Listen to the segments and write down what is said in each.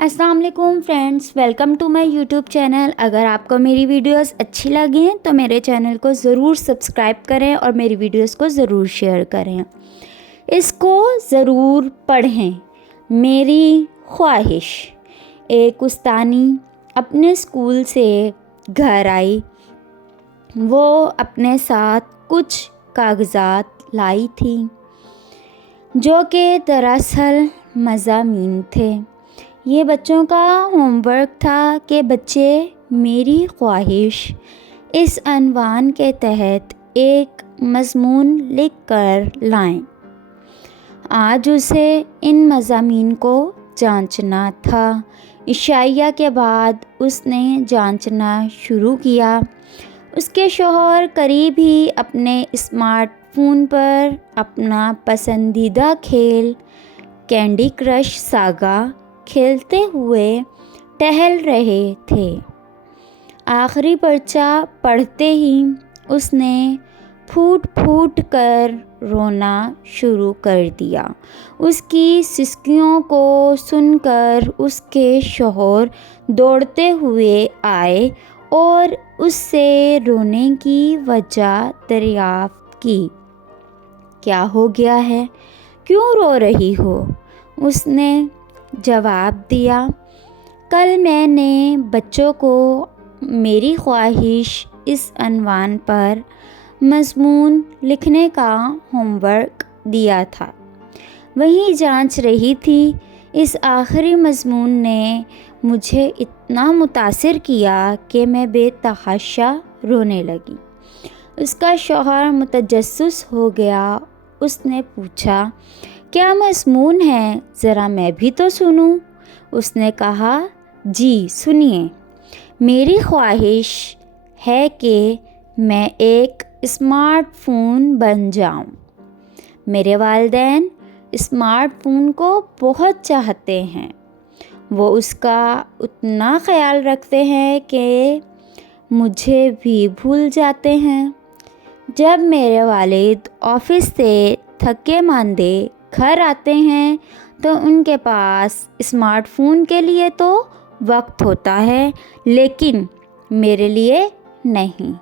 अस्सलाम वालेकुम friends, welcome to my YouTube channel. अगर आपको मेरी वीडियोस अच्छी लगें तो मेरे चैनल को ज़रूर सब्सक्राइब करें और मेरी वीडियोस को ज़रूर शेयर करें। इसको ज़रूर पढ़ें, मेरी ख्वाहिश। एक उस्तानी अपने स्कूल से घर आई। वो अपने साथ कुछ कागज़ात लाई थी जो कि दरअसल मज़ामीन थे। ये बच्चों का होमवर्क था कि बच्चे मेरी ख्वाहिश इस अनवान के तहत एक मज़मून लिख कर लाएं। आज उसे इन मज़ामीन को जांचना था। इशाइया के बाद उसने जांचना शुरू किया। उसके शौहर करीब ही अपने स्मार्टफोन पर अपना पसंदीदा खेल कैंडी क्रश सागा खेलते हुए टहल रहे थे। आखिरी पर्चा पढ़ते ही उसने फूट फूट कर रोना शुरू कर दिया। उसकी सिसकियों को सुनकर उसके शौहर दौड़ते हुए आए और उससे रोने की वजह दरियाफ्त की। क्या हो गया है, क्यों रो रही हो? उसने जवाब दिया, कल मैंने बच्चों को मेरी ख्वाहिश इस अनवान पर मज़मून लिखने का होमवर्क दिया था। वही जांच रही थी। इस आखिरी मज़मून ने मुझे इतना मुतासिर किया कि मैं बेतहाशा रोने लगी। उसका शौहर मुतजस्सिस हो गया। उसने पूछा, क्या मज़मून है, ज़रा मैं भी तो सुनूं। उसने कहा, जी सुनिए। मेरी ख्वाहिश है कि मैं एक स्मार्टफ़ोन बन जाऊं। मेरे वालिदैन स्मार्टफ़ोन को बहुत चाहते हैं। वो उसका उतना ख़याल रखते हैं कि मुझे भी भूल जाते हैं। जब मेरे वालिद ऑफ़िस से थके मांदे घर आते हैं तो उनके पास स्मार्टफ़ोन के लिए तो वक्त होता है, लेकिन मेरे लिए नहीं।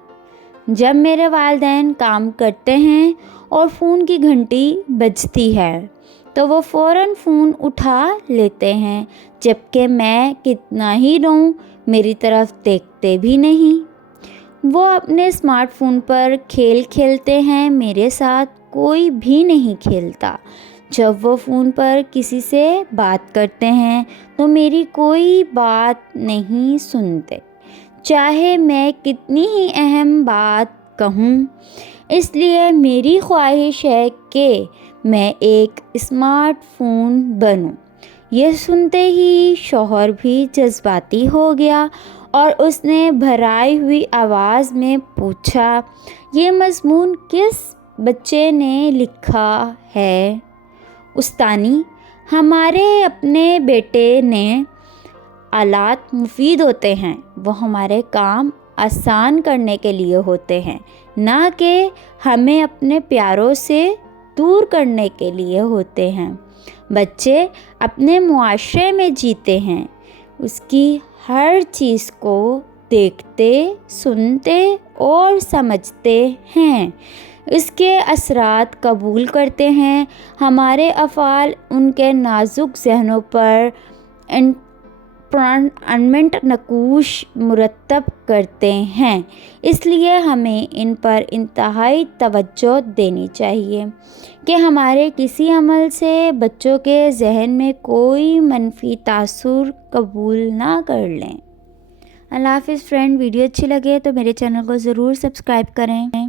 जब मेरे वालिदैन काम करते हैं और फ़ोन की घंटी बजती है तो वो फ़ौरन फ़ोन उठा लेते हैं, जबकि मैं कितना ही रोऊं मेरी तरफ देखते भी नहीं। वो अपने स्मार्टफ़ोन पर खेल खेलते हैं, मेरे साथ कोई भी नहीं खेलता। जब वो फ़ोन पर किसी से बात करते हैं तो मेरी कोई बात नहीं सुनते, चाहे मैं कितनी ही अहम बात कहूँ। इसलिए मेरी ख्वाहिश है कि मैं एक स्मार्टफ़ोन बनूँ। ये सुनते ही शौहर भी जज्बाती हो गया और उसने भराई हुई आवाज़ में पूछा, ये मज़मून किस बच्चे ने लिखा है? उस्तानी, हमारे अपने बेटे ने आलात मुफीद होते हैं, वो हमारे काम आसान करने के लिए होते हैं, ना कि हमें अपने प्यारों से दूर करने के लिए होते हैं। बच्चे अपने मुआशरे में जीते हैं, उसकी हर चीज़ को देखते, सुनते और समझते हैं, इसके असरात कबूल करते हैं। हमारे अफ़ाल उनके नाजुक ज़हनों पर अनमेंट नकूश मुरतब करते हैं। इसलिए हमें इन पर इंतहाई तवज्जो देनी चाहिए कि हमारे किसी अमल से बच्चों के जहन में कोई मनफी तासुर कबूल ना कर लें। अल्लाह हाफ़िज़ फ्रेंड। वीडियो अच्छी लगे तो मेरे चैनल को ज़रूर सब्सक्राइब करें।